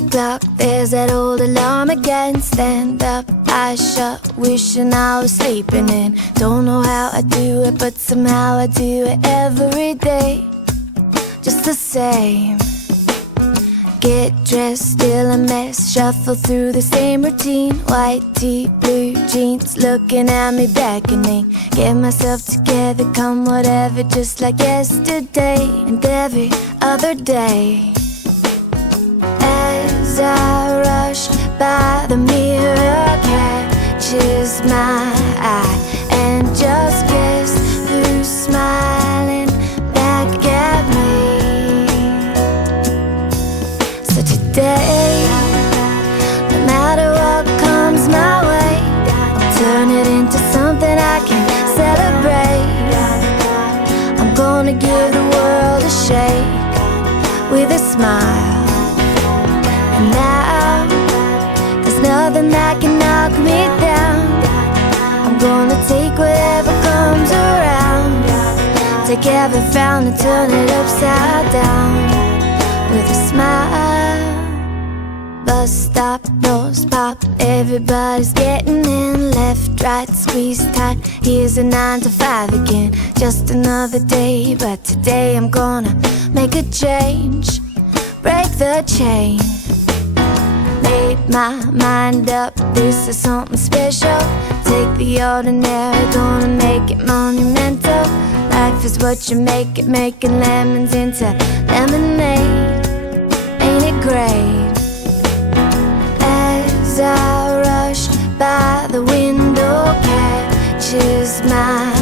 the clock, there's that old alarm again. Stand up, eyes shut, wishing I was sleeping in. Don't know how I do it, but somehow I do it every day, just the same. Get dressed, still a mess, shuffle through the same routine. White tee, blue jeans, looking at me beckoning. Get myself together, come whatever, just like yesterday and every other day. As I rush by, the mirror catches my eye, and just guess who's smiling back at me. So today, no matter what comes my way, I'll turn it into something I can celebrate. I'm gonna give the world a shake with a smile. And now, there's nothing that can knock me down. I'm gonna take whatever comes around, take every frown and turn it upside down with a smile. Bus stop, nose pop, everybody's getting in. Left, right, squeeze tight, here's a 9 to 5 again. Just another day, but today I'm gonna make a change, break the chain. Made my mind up, this is something special. Take the ordinary, gonna make it monumental. Life is what you make it, making lemons into lemonade. Ain't it great? As I rush by, the window catches my